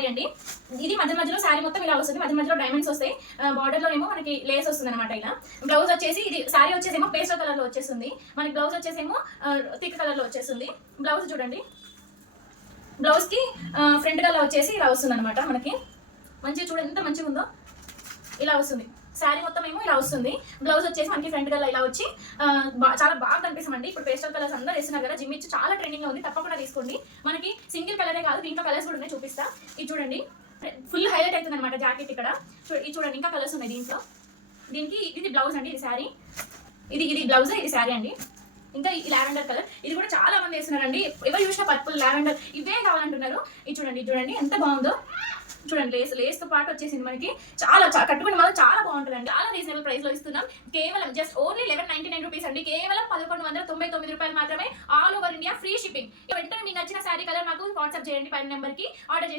శారీ అండి. ఇది మధ్యలో శారీ మొత్తం ఇలా వస్తుంది, మధ్యలో డైమండ్స్ వస్తాయి, బార్డర్ లో ఏమో మనకి లేస్ వస్తుంది అనమాట. ఇలా బ్లౌజ్ వచ్చేసి ఇది శారీ వచ్చేసేమో పేస్టల్ కలర్ లో వచ్చేస్తుంది, మనకి బ్లౌజ్ వచ్చేసేమో థిక్ కలర్ లో వచ్చేస్తుంది. బ్లౌజ్ చూడండి, బ్లౌజ్ కి ఫ్రంట్ కలర్ వచ్చేసి ఇలా వస్తుంది అనమాట. మనకి మంచిగా చూడండి ఎంత మంచిగా ఉందో, ఇలా వస్తుంది. శారీ మొత్తం ఏమో ఇలా వస్తుంది, బ్లౌజ్ వచ్చేసి మనకి ఫ్రంట్ కలర్ ఇలా వచ్చి చాలా బాగా కనిపిస్తామండి. ఇప్పుడు పేస్టల్ కలర్స్ అందరూ వేస్తున్నారు కదా, జిమ్మిచ్చు చాలా ట్రెండింగ్ లో ఉంది, తప్పకుండా తీసుకోండి. మనకి సింగిల్ కలరే కాదు, దీంట్లో కలర్స్ కూడా ఉన్నాయి, చూపిస్తా. ఇది చూడండి, ఫుల్ హైలైట్ అవుతుంది అనమాట జాకెట్. ఇక్కడ ఇది చూడండి, ఇంకా కలర్స్ ఉన్నాయి దీంట్లో. దీనికి ఇది బ్లౌజ్ అండి, ఇది శారీ, ఇది బ్లౌజ్, ఇది శారీ అండి. ఇంకా ఈ లావెండర్ కలర్, ఇది కూడా చాలా మంది వేస్తున్నారండి. ఎవరు చూసినా పర్పుల్ లావెండర్ ఇవే కావాలంటున్నారు. ఇది చూడండి ఎంత బాగుందో చూడండి. లేస్ తో పాటు వచ్చేసింది మనకి, చాలా కట్టుకుని మాత్రం చాలా బాగుంటుందండి. చాలా రీజనబుల్ ప్రైస్ లో ఇస్తున్నాం, కేవలం జస్ట్ ఓన్లీ 1199 రూపీస్ అండి. కేవలం 1199 రూపాయలు మాత్రమే, all over India free shipping. వెంటనే మీకు నచ్చిన శారీ కలర్ మాకు వాట్సాప్ చేయండి, పైన నెంబర్ కి ఆర్డర్ చేసి